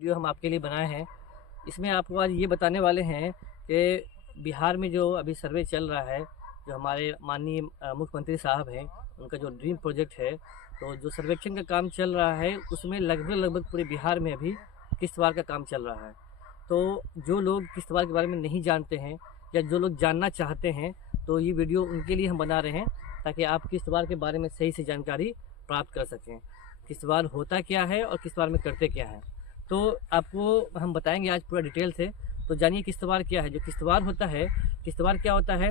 Video हम आपके लिए बनाए हैं। इसमें आपको आज ये बताने वाले हैं कि बिहार में जो अभी सर्वे चल रहा है, जो हमारे माननीय मुख्यमंत्री साहब हैं, उनका जो ड्रीम प्रोजेक्ट है, तो जो सर्वेक्षण का काम चल रहा है उसमें लगभग पूरे बिहार में अभी किश्तवाड़ का काम चल रहा है। तो जो लोग किश्तवाड़ के बारे में नहीं जानते हैं या जो लोग जानना चाहते हैं, तो ये वीडियो उनके लिए हम बना रहे हैं ताकि आप किश्तवाड़ के बारे में सही से जानकारी प्राप्त कर सकें। किश्तवाड़ होता क्या है और किश्तवाड़ में करते क्या है, तो आपको हम बताएंगे आज पूरा डिटेल से। तो जानिए किश्तवाड़ क्या है। जो किश्तवाड़ होता है, किश्तवाड़ क्या होता है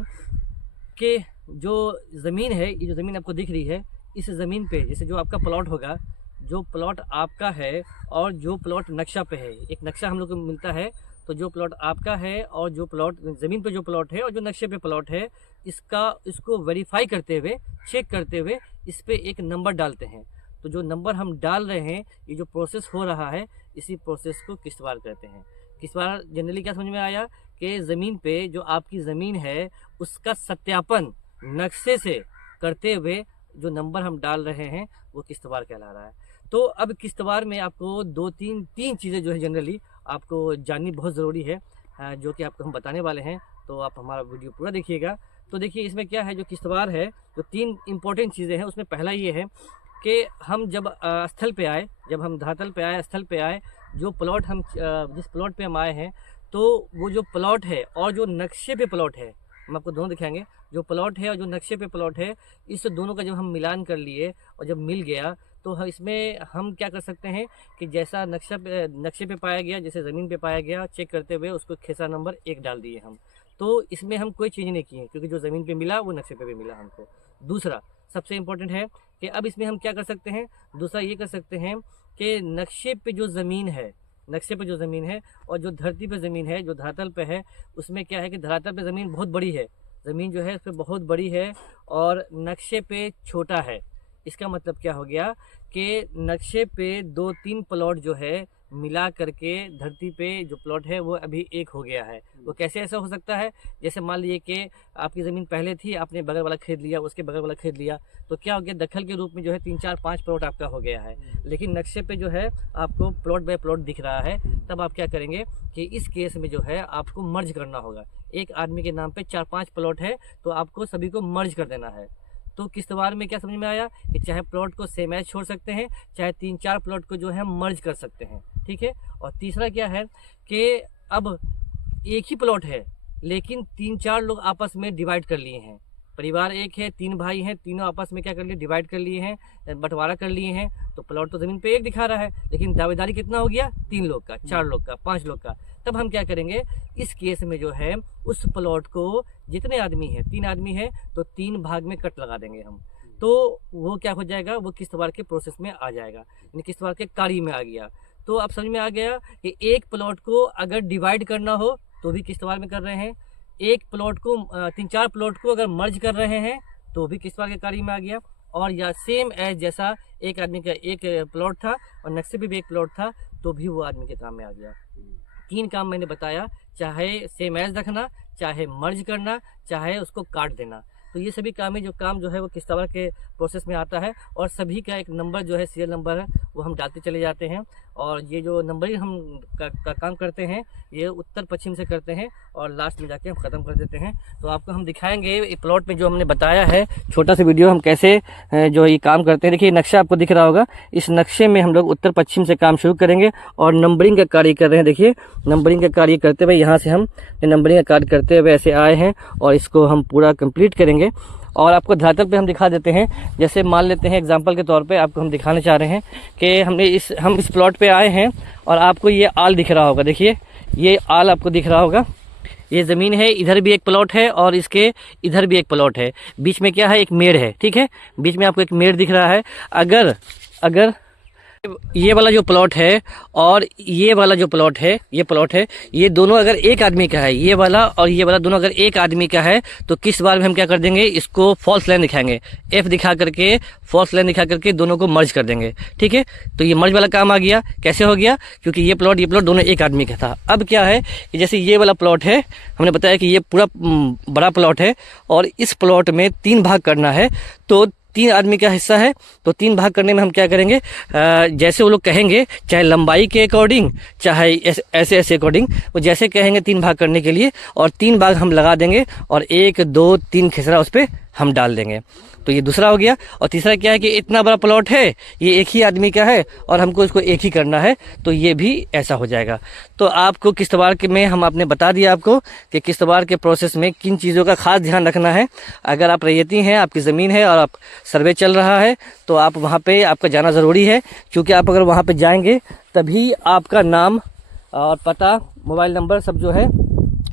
कि जो ज़मीन है, ये जो ज़मीन आपको दिख रही है, इस ज़मीन पे जैसे जो आपका प्लॉट होगा, जो प्लॉट आपका है और जो प्लॉट नक्शा पे है, एक नक्शा हम लोग को मिलता है, तो जो प्लॉट आपका है और जो प्लॉट ज़मीन पे जो प्लॉट है और जो नक्शे पे प्लॉट है, इसको वेरीफाई करते हुए, चेक करते हुए इस पर एक नंबर डालते हैं। तो जो नंबर हम डाल रहे हैं, ये जो प्रोसेस हो रहा है, इसी प्रोसेस को किश्तवाड़ कहते हैं। किश्तवाड़ जनरली क्या समझ में आया कि ज़मीन पे जो आपकी ज़मीन है उसका सत्यापन नक्शे से करते हुए जो नंबर हम डाल रहे हैं वो किश्तवाड़ कहला रहा है। तो अब किश्तवाड़ में आपको तीन चीज़ें जो है जनरली आपको जाननी बहुत ज़रूरी है, जो कि आपको हम बताने वाले हैं। तो आप हमारा वीडियो पूरा देखिएगा। तो देखिए इसमें क्या है, जो किश्तवाड़ है, जो 3 इम्पोर्टेंट चीज़ें हैं, उसमें पहला ये है कि हम जब स्थल पे आए, जब हम धरातल पे आए, स्थल पे आए, जो प्लॉट हम जिस प्लॉट पे हम आए हैं, तो वो जो प्लॉट है और जो नक्शे पे प्लॉट है, हम आपको दोनों दिखाएंगे। जो प्लॉट है और जो नक्शे पे प्लॉट है, इस दोनों का जब हम मिलान कर लिए और जब मिल गया, तो इसमें हम क्या कर सकते हैं कि जैसा नक्शे पे पाया गया, जैसे ज़मीन पे पाया गया, चेक करते हुए उसको खेसरा नंबर 1 डाल दिए हम। तो इसमें हम कोई चीज़ नहीं किए, क्योंकि जो ज़मीन पे मिला वो नक्शे पे भी मिला हमको। दूसरा सबसे इम्पोर्टेंट है कि अब इसमें हम क्या कर सकते हैं, दूसरा ये कर सकते हैं कि नक्शे पे जो ज़मीन है, नक्शे पे जो ज़मीन है और जो धरती पे ज़मीन है, जो धरातल पे है, उसमें क्या है कि धरातल पे ज़मीन बहुत बड़ी है, ज़मीन जो है उस पर बहुत बड़ी है और नक्शे पे छोटा है। इसका मतलब क्या हो गया कि नक्शे पे 2-3 प्लॉट जो है मिला करके धरती पे जो प्लॉट है वो अभी एक हो गया है। वो कैसे ऐसा हो सकता है, जैसे मान लीजिए कि आपकी ज़मीन पहले थी, आपने बगल वाला खरीद लिया, उसके बगल वाला खरीद लिया, तो क्या हो गया, दखल के रूप में जो है 3-4-5 प्लॉट आपका हो गया है। लेकिन नक्शे पे जो है आपको प्लॉट बाय प्लॉट दिख रहा है। तब आप क्या करेंगे कि इस केस में जो है आपको मर्ज करना होगा। एक आदमी के नाम पे 4-5 प्लॉट है, तो आपको सभी को मर्ज कर देना है। तो किश्तवाड़ में क्या समझ में आया कि चाहे प्लॉट को सेम एज छोड़ सकते हैं, चाहे 3-4 प्लॉट को जो है मर्ज कर सकते हैं, ठीक है। और तीसरा क्या है कि अब एक ही प्लॉट है लेकिन 3-4 लोग आपस में डिवाइड कर लिए हैं। परिवार एक है, 3 भाई हैं, तीनों आपस में क्या कर लिए, डिवाइड कर लिए हैं, बंटवारा कर लिए हैं। तो प्लॉट तो ज़मीन पे एक दिखा रहा है, लेकिन दावेदारी कितना हो गया, 3 लोग का, 4 लोग का, 5 लोग का। तब हम क्या करेंगे, इस केस में जो है उस प्लॉट को जितने आदमी हैं, 3 आदमी हैं, तो 3 भाग में कट लगा देंगे हम। तो वो क्या हो जाएगा, वो किश्तवाड़ के प्रोसेस में आ जाएगा, यानी किश्तवाड़ के कार्य में आ गया। तो आप समझ में आ गया कि एक प्लॉट को अगर डिवाइड करना हो तो भी किश्तवाड़ में कर रहे हैं, एक प्लॉट को 3-4 प्लॉट को अगर मर्ज कर रहे हैं तो भी किश्तवाड़ के कार्य में आ गया। और या सेम एज जैसा एक आदमी का एक प्लॉट था और नक्शे पे भी एक प्लॉट था, तो भी वो आदमी के काम में आ गया। 3 काम मैंने बताया, चाहे सेम एज रखना, चाहे मर्ज करना, चाहे उसको काट देना। तो ये सभी काम जो है वो किश्तवाड़ के प्रोसेस में आता है। और सभी का एक नंबर जो है, सीरियल नंबर है, वो हम डालते चले जाते हैं। और ये जो नंबरिंग हम का काम करते हैं, ये उत्तर पश्चिम से करते हैं और लास्ट में जाके हम ख़त्म कर देते हैं। तो आपको हम दिखाएंगे प्लॉट में जो हमने बताया है, छोटा सा वीडियो, हम कैसे जो ये काम करते हैं। देखिए नक्शा आपको दिख रहा होगा, इस नक्शे में हम लोग उत्तर पश्चिम से काम शुरू करेंगे और नंबरिंग का कार्य कर रहे हैं। देखिए नंबरिंग का कार्य करते हुए यहाँ से हम नंबरिंग का कार्य करते हुए ऐसे आए हैं और इसको हम पूरा कंप्लीट करेंगे। और आपको धरातल पे हम दिखा देते हैं, जैसे मान लेते हैं एग्जांपल के तौर पे आपको हम दिखाना चाह रहे हैं कि हम इस प्लॉट पे आए हैं और आपको ये आल दिख रहा होगा। देखिए ये आल आपको दिख रहा होगा, ये ज़मीन है, इधर भी एक प्लॉट है और इसके इधर भी एक प्लॉट है। बीच में क्या है, एक मेड़ है, ठीक है, बीच में आपको एक मेड़ दिख रहा है। अगर ये वाला जो प्लॉट है और ये वाला जो प्लॉट है, ये दोनों अगर एक आदमी का है, ये वाला और ये वाला दोनों अगर एक आदमी का है, तो किश्तवाड़ में हम क्या कर देंगे, इसको फॉल्स लाइन दिखाएंगे, F दिखा करके, फॉल्स लाइन दिखा करके दोनों को मर्ज कर देंगे, ठीक है। तो ये मर्ज वाला काम आ गया। कैसे हो गया, क्योंकि ये प्लॉट दोनों एक आदमी का था। अब क्या है कि जैसे ये वाला प्लॉट है, हमने बताया कि ये पूरा बड़ा प्लॉट है और इस प्लॉट में 3 भाग करना है, तो 3 आदमी का हिस्सा है, तो 3 भाग करने में हम क्या करेंगे, जैसे वो लोग कहेंगे, चाहे लंबाई के अकॉर्डिंग, चाहे ऐसे अकॉर्डिंग, वो जैसे कहेंगे 3 भाग करने के लिए, और 3 भाग हम लगा देंगे और 1 2 3 खेसरा उस पर हम डाल देंगे। तो ये दूसरा हो गया। और तीसरा क्या है कि इतना बड़ा प्लॉट है, ये एक ही आदमी का है और हमको इसको एक ही करना है, तो ये भी ऐसा हो जाएगा। तो आपको किश्तवाड़ के में हम आपने बता दिया आपको कि किश्तवाड़ के प्रोसेस में किन चीज़ों का खास ध्यान रखना है। अगर आप रैयती हैं, आपकी ज़मीन है और आप सर्वे चल रहा है, तो आप वहाँ पर आपका जाना ज़रूरी है, क्योंकि आप अगर वहाँ पर जाएंगे तभी आपका नाम और पता, मोबाइल नंबर सब जो है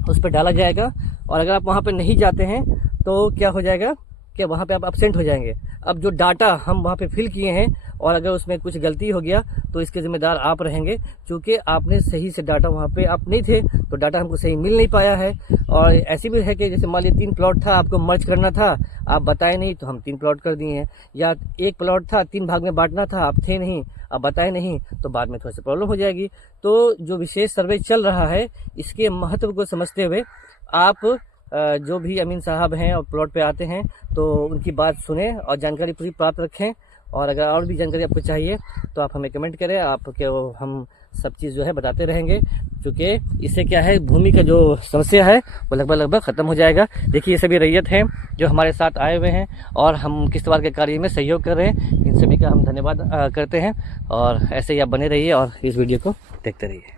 उस पर डाला जाएगा। और अगर आप वहाँ पर नहीं जाते हैं तो क्या हो जाएगा कि वहाँ पे आप एब्सेंट हो जाएंगे। अब जो डाटा हम वहाँ पे फिल किए हैं और अगर उसमें कुछ गलती हो गया तो इसके ज़िम्मेदार आप रहेंगे, क्योंकि आपने सही से डाटा वहाँ पे आप नहीं थे, तो डाटा हमको सही मिल नहीं पाया है। और ऐसी भी है कि जैसे मान लीजिए 3 प्लॉट था, आपको मर्ज करना था, आप बताए नहीं तो हम 3 प्लॉट कर दिए हैं, या 1 प्लॉट था 3 भाग में बांटना था, आप थे नहीं, आप बताए नहीं, तो बाद में थोड़ी सी प्रॉब्लम हो जाएगी। तो जो विशेष सर्वे चल रहा है, इसके महत्व को समझते हुए आप जो भी अमीन साहब हैं और प्लॉट पे आते हैं तो उनकी बात सुने और जानकारी पूरी प्राप्त रखें। और अगर और भी जानकारी आपको चाहिए तो आप हमें कमेंट करें, आपको हम सब चीज़ जो है बताते रहेंगे, क्योंकि इससे क्या है, भूमि का जो समस्या है वो लगभग ख़त्म हो जाएगा। देखिए ये सभी रैयत हैं जो हमारे साथ आए हुए हैं और हम किश्तवाड़ के कार्य में सहयोग कर रहे हैं, इन सभी का हम धन्यवाद करते हैं। और ऐसे ही आप बने रहिए और इस वीडियो को देखते रहिए।